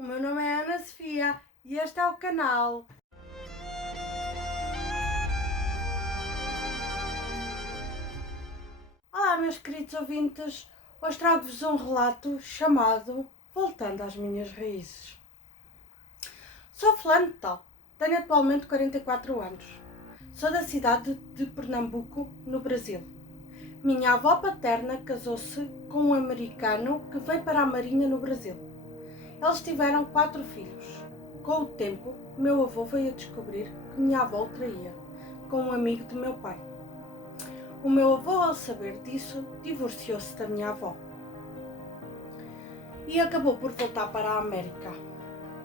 O meu nome é Ana Sofia e este é o canal. Olá, meus queridos ouvintes, hoje trago-vos um relato chamado Voltando às Minhas Raízes. Sou fulano de tal, tenho atualmente 44 anos. Sou da cidade de Pernambuco, no Brasil. Minha avó paterna casou-se com um americano que veio para a Marinha no Brasil. Eles tiveram 4 filhos. Com o tempo, meu avô veio a descobrir que minha avó o traía com um amigo de meu pai. O meu avô, ao saber disso, divorciou-se da minha avó e acabou por voltar para a América.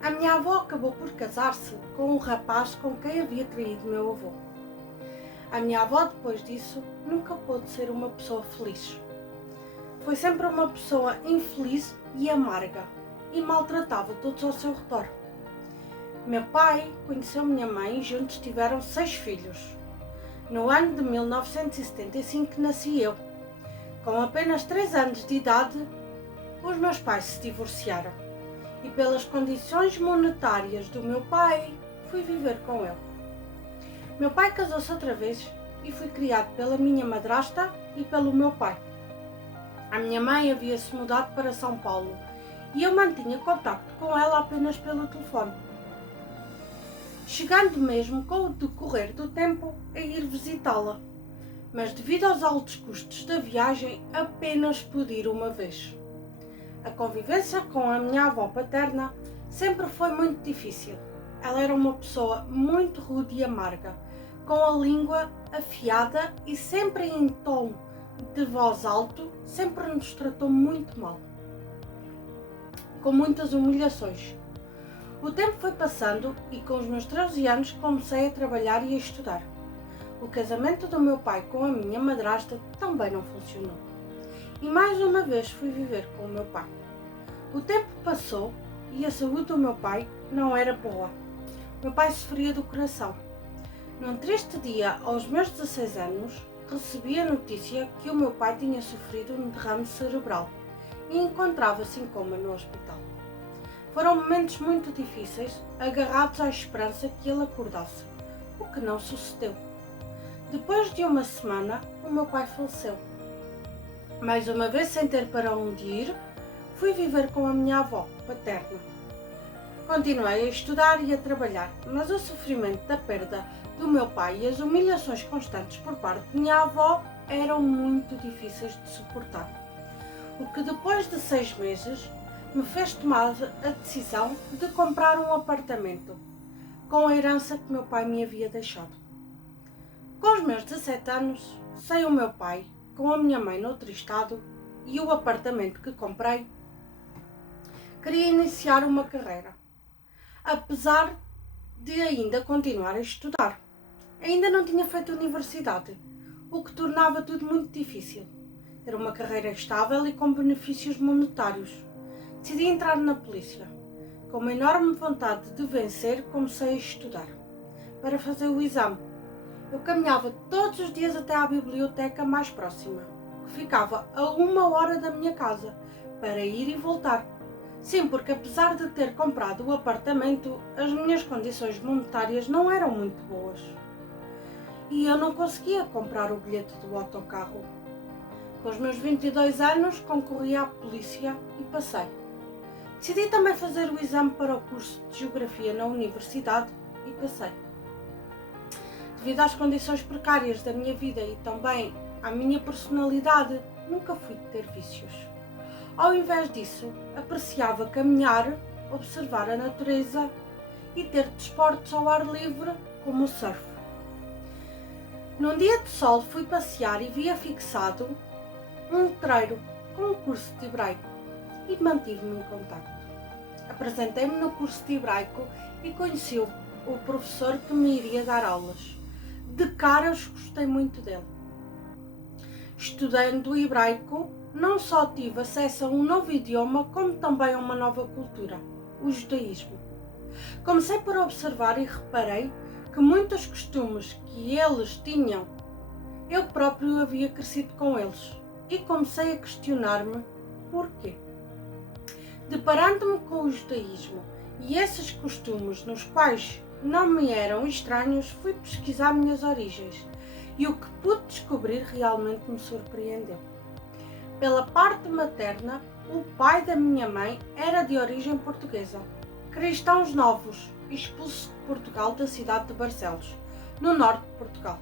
A minha avó acabou por casar-se com um rapaz com quem havia traído meu avô. A minha avó, depois disso, nunca pôde ser uma pessoa feliz. Foi sempre uma pessoa infeliz e amarga e maltratava todos ao seu redor. Meu pai conheceu minha mãe e juntos tiveram 6 filhos. No ano de 1975 nasci eu. Com apenas 3 anos de idade, os meus pais se divorciaram e pelas condições monetárias do meu pai, fui viver com ele. Meu pai casou-se outra vez e fui criado pela minha madrasta e pelo meu pai. A minha mãe havia se mudado para São Paulo e eu mantinha contacto com ela apenas pelo telefone, chegando mesmo com o decorrer do tempo a ir visitá-la, mas devido aos altos custos da viagem apenas pude ir uma vez. A convivência com a minha avó paterna sempre foi muito difícil. Ela era uma pessoa muito rude e amarga, com a língua afiada e sempre em tom de voz alto, sempre nos tratou muito mal, com muitas humilhações. O tempo foi passando e com os meus 13 anos comecei a trabalhar e a estudar. O casamento do meu pai com a minha madrasta também não funcionou. E mais uma vez fui viver com o meu pai. O tempo passou e a saúde do meu pai não era boa. Meu pai sofria do coração. Num triste dia, aos meus 16 anos, recebi a notícia que o meu pai tinha sofrido um derrame cerebral e encontrava-se em coma no hospital. Foram momentos muito difíceis, agarrados à esperança que ele acordasse, o que não sucedeu. Depois de uma semana, o meu pai faleceu. Mais uma vez, sem ter para onde ir, fui viver com a minha avó paterna. Continuei a estudar e a trabalhar, mas o sofrimento da perda do meu pai e as humilhações constantes por parte de minha avó eram muito difíceis de suportar. O que depois de 6 meses me fez tomar a decisão de comprar um apartamento com a herança que meu pai me havia deixado. Com os meus 17 anos, sem o meu pai, com a minha mãe noutro estado e o apartamento que comprei, queria iniciar uma carreira, apesar de ainda continuar a estudar. Ainda não tinha feito universidade, o que tornava tudo muito difícil. Ter uma carreira estável e com benefícios monetários. Decidi entrar na polícia. Com uma enorme vontade de vencer, comecei a estudar para fazer o exame. Eu caminhava todos os dias até à biblioteca mais próxima, que ficava a 1 hora da minha casa, para ir e voltar. Sim, porque apesar de ter comprado o apartamento, as minhas condições monetárias não eram muito boas. E eu não conseguia comprar o bilhete do autocarro. Com os meus 22 anos, concorri à polícia e passei. Decidi também fazer o exame para o curso de Geografia na universidade e passei. Devido às condições precárias da minha vida e também à minha personalidade, nunca fui de ter vícios. Ao invés disso, apreciava caminhar, observar a natureza e ter desportos ao ar livre, como o surf. Num dia de sol fui passear e vi afixado um letreiro com um curso de hebraico e mantive-me em contacto. Apresentei-me no curso de hebraico e conheci o professor que me iria dar aulas. De caras gostei muito dele. Estudando o hebraico, não só tive acesso a um novo idioma, como também a uma nova cultura, o judaísmo. Comecei por observar e reparei que muitos costumes que eles tinham, eu próprio havia crescido com eles e comecei a questionar-me porquê. Deparando-me com o judaísmo e esses costumes nos quais não me eram estranhos, fui pesquisar minhas origens e o que pude descobrir realmente me surpreendeu. Pela parte materna, o pai da minha mãe era de origem portuguesa, cristãos novos, expulso de Portugal da cidade de Barcelos, no norte de Portugal.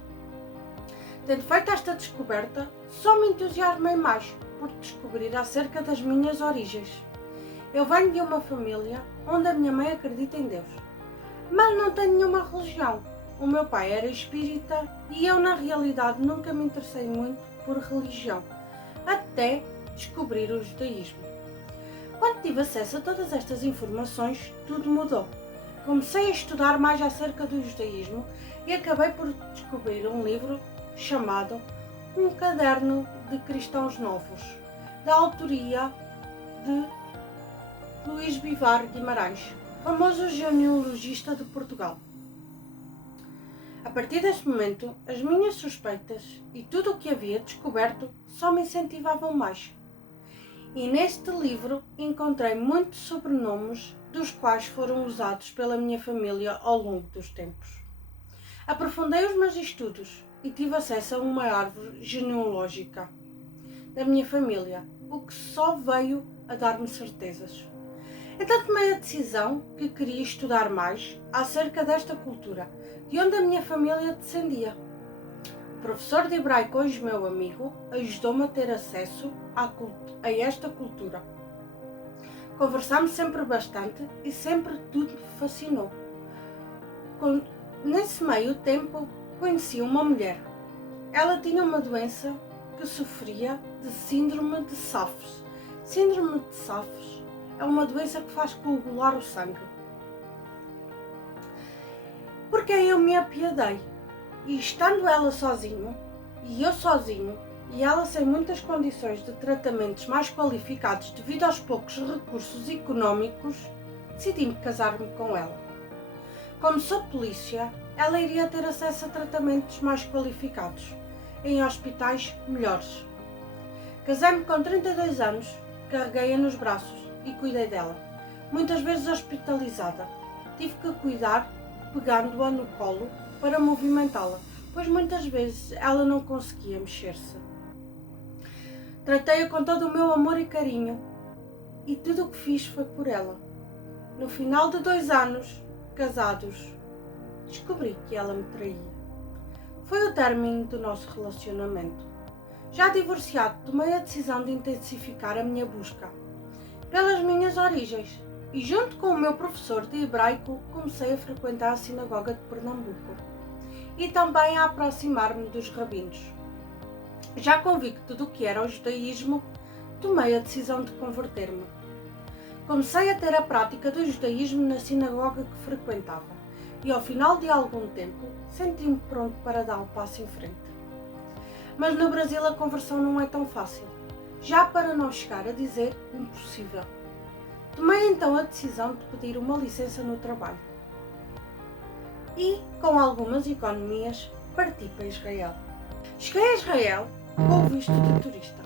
Tendo feito esta descoberta, só me entusiasmei mais por descobrir acerca das minhas origens. Eu venho de uma família onde a minha mãe acredita em Deus, mas não tem nenhuma religião. O meu pai era espírita e eu, na realidade, nunca me interessei muito por religião, até descobrir o judaísmo. Quando tive acesso a todas estas informações, tudo mudou. Comecei a estudar mais acerca do judaísmo e acabei por descobrir um livro chamado Um Caderno de Cristãos Novos, da autoria de Luís Bivar Guimarães, famoso genealogista de Portugal. A partir desse momento, as minhas suspeitas e tudo o que havia descoberto só me incentivavam mais. E neste livro encontrei muitos sobrenomes dos quais foram usados pela minha família ao longo dos tempos. Aprofundei os meus estudos e tive acesso a uma árvore genealógica da minha família, o que só veio a dar-me certezas. Então tomei a decisão que queria estudar mais acerca desta cultura, de onde a minha família descendia. O professor de hebraico, hoje meu amigo, ajudou-me a ter acesso a esta cultura. Conversámos sempre bastante e sempre tudo me fascinou. Nesse meio tempo, conheci uma mulher. Ela tinha uma doença que sofria de síndrome de Safres. Síndrome de Safres é uma doença que faz coagular o sangue. Porque eu me apiedei. E estando ela sozinha, e eu sozinho, e ela sem muitas condições de tratamentos mais qualificados devido aos poucos recursos económicos, decidi-me casar-me com ela. Como sou polícia, ela iria ter acesso a tratamentos mais qualificados, em hospitais melhores. Casei-me com 32 anos, carreguei-a nos braços e cuidei dela, muitas vezes hospitalizada. Tive que cuidar pegando-a no colo para movimentá-la, pois muitas vezes ela não conseguia mexer-se. Tratei-a com todo o meu amor e carinho, e tudo o que fiz foi por ela. No final de 2 anos casados, descobri que ela me traía. Foi o término do nosso relacionamento. Já divorciado, tomei a decisão de intensificar a minha busca pelas minhas origens e, junto com o meu professor de hebraico, comecei a frequentar a sinagoga de Pernambuco e também a aproximar-me dos rabinos. Já convicto do que era o judaísmo, tomei a decisão de converter-me. Comecei a ter a prática do judaísmo na sinagoga que frequentava e, ao final de algum tempo, senti-me pronto para dar o passo em frente. Mas no Brasil a conversão não é tão fácil, já para não chegar a dizer impossível. Tomei então a decisão de pedir uma licença no trabalho e, com algumas economias, parti para Israel. Cheguei a Israel com o visto de turista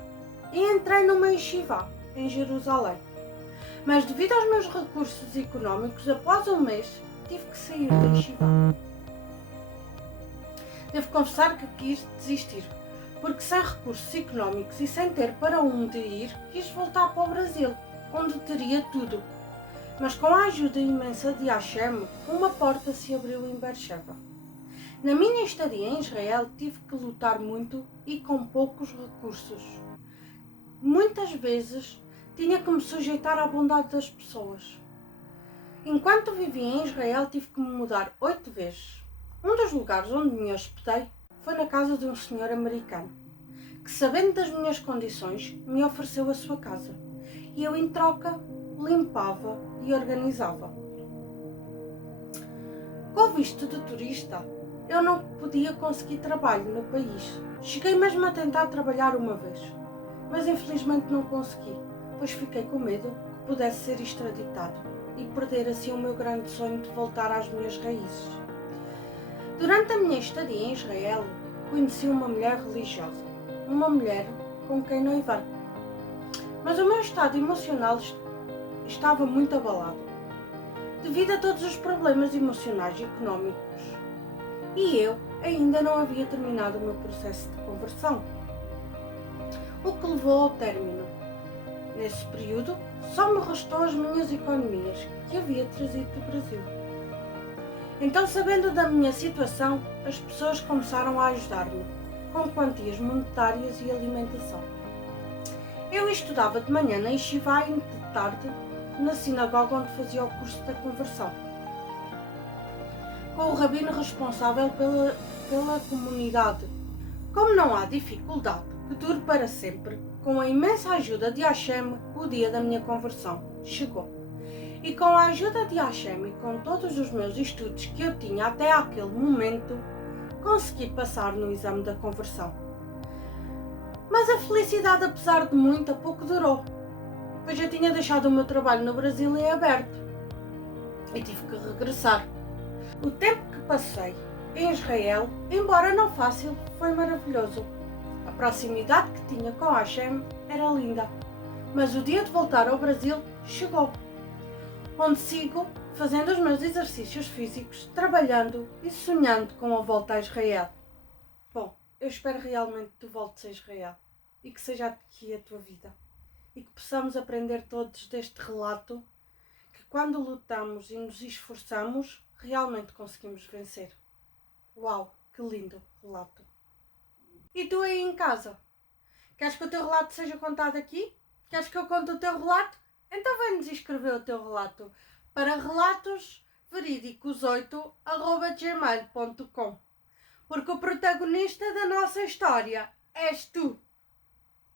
e entrei numa yeshiva em Jerusalém. Mas devido aos meus recursos económicos, após um mês, tive que sair da yeshiva. Devo confessar que quis desistir, porque sem recursos económicos e sem ter para onde ir, quis voltar para o Brasil, onde teria tudo. Mas com a ajuda imensa de Hashem, uma porta se abriu em Beersheba. Na minha estadia em Israel, tive que lutar muito e com poucos recursos. Muitas vezes tinha que me sujeitar à bondade das pessoas. Enquanto vivia em Israel, tive que me mudar 8 vezes. Um dos lugares onde me hospedei foi na casa de um senhor americano, que, sabendo das minhas condições, me ofereceu a sua casa e eu, em troca, limpava e organizava. Com o visto de turista, eu não podia conseguir trabalho no país. Cheguei mesmo a tentar trabalhar uma vez, mas infelizmente não consegui, pois fiquei com medo que pudesse ser extraditado e perder assim o meu grande sonho de voltar às minhas raízes. Durante a minha estadia em Israel, conheci uma mulher religiosa, uma mulher com quem noivei. Mas o meu estado emocional e estava muito abalado, devido a todos os problemas emocionais e económicos. E eu ainda não havia terminado o meu processo de conversão, o que levou ao término. Nesse período, só me restou as minhas economias que havia trazido do Brasil. Então, sabendo da minha situação, as pessoas começaram a ajudar-me com quantias monetárias e alimentação. Eu estudava de manhã na Yeshiva e de tarde na sinagoga onde fazia o curso da conversão, com o rabino responsável pela comunidade. Como não há dificuldade que dure para sempre, com a imensa ajuda de Hashem, o dia da minha conversão chegou. E com a ajuda de Hashem e com todos os meus estudos que eu tinha até aquele momento, consegui passar no exame da conversão. Mas a felicidade, apesar de muito, pouco durou, pois eu tinha deixado o meu trabalho no Brasil em aberto e tive que regressar. O tempo que passei em Israel, embora não fácil, foi maravilhoso. A proximidade que tinha com Hashem era linda, mas o dia de voltar ao Brasil chegou, onde sigo fazendo os meus exercícios físicos, trabalhando e sonhando com a volta a Israel. Bom, eu espero realmente que tu voltes a Israel e que seja aqui a tua vida e que possamos aprender todos deste relato que quando lutamos e nos esforçamos, realmente conseguimos vencer. Uau, que lindo relato! E tu aí em casa? Queres que o teu relato seja contado aqui? Queres que eu conte o teu relato? Então vem-nos escrever o teu relato para relatosverídicos8@gmail.com, porque o protagonista da nossa história és tu!